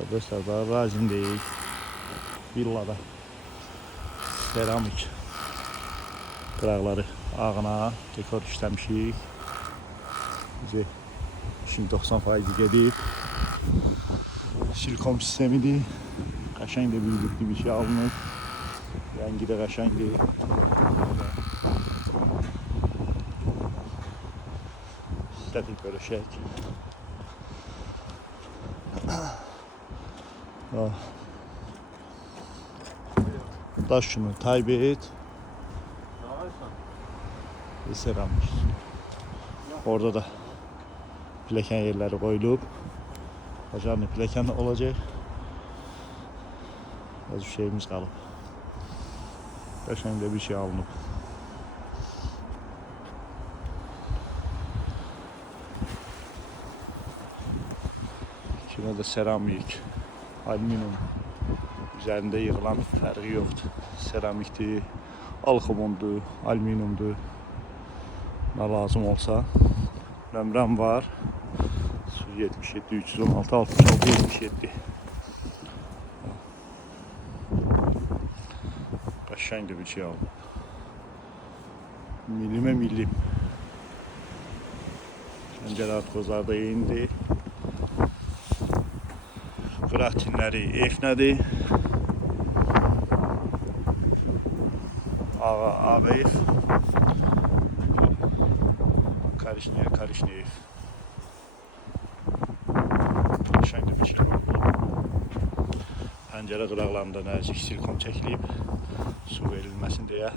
Arkadaşlar daha razim değil. Villada seramik qıraqları ağına dekor işləmişik. Bizi şimdi 90% gedib. Silkom sistemidir. Qəşəng də bildirdi bir şey alınıb. Rəngi də qəşəngdir. Dəfil bölüşək. Daş kimi Taybet ve seramik. Orada da pleken yerleri koyulup bacarını pleken olacak. Az bir şeyimiz kalıp. Qəşəng də bir şey alınıb. Kime de seramik, alüminyum üzerinde yığılan fərqi yoxdur. Seramikdir, alkomondur, alüminyumdur. Ne lazım olsa. Nömrəm var. 77 316 66 77. Qəşəng bir şey aldım. Milime milim. Pəncərə kozlarda indi. Qıraq tinləri efnədir. ABF. Karışneyev. Qəşəng bir şey oldu. Pəncərə qıraqlarında nəzik silkom çəkilib su verilməsin deyə.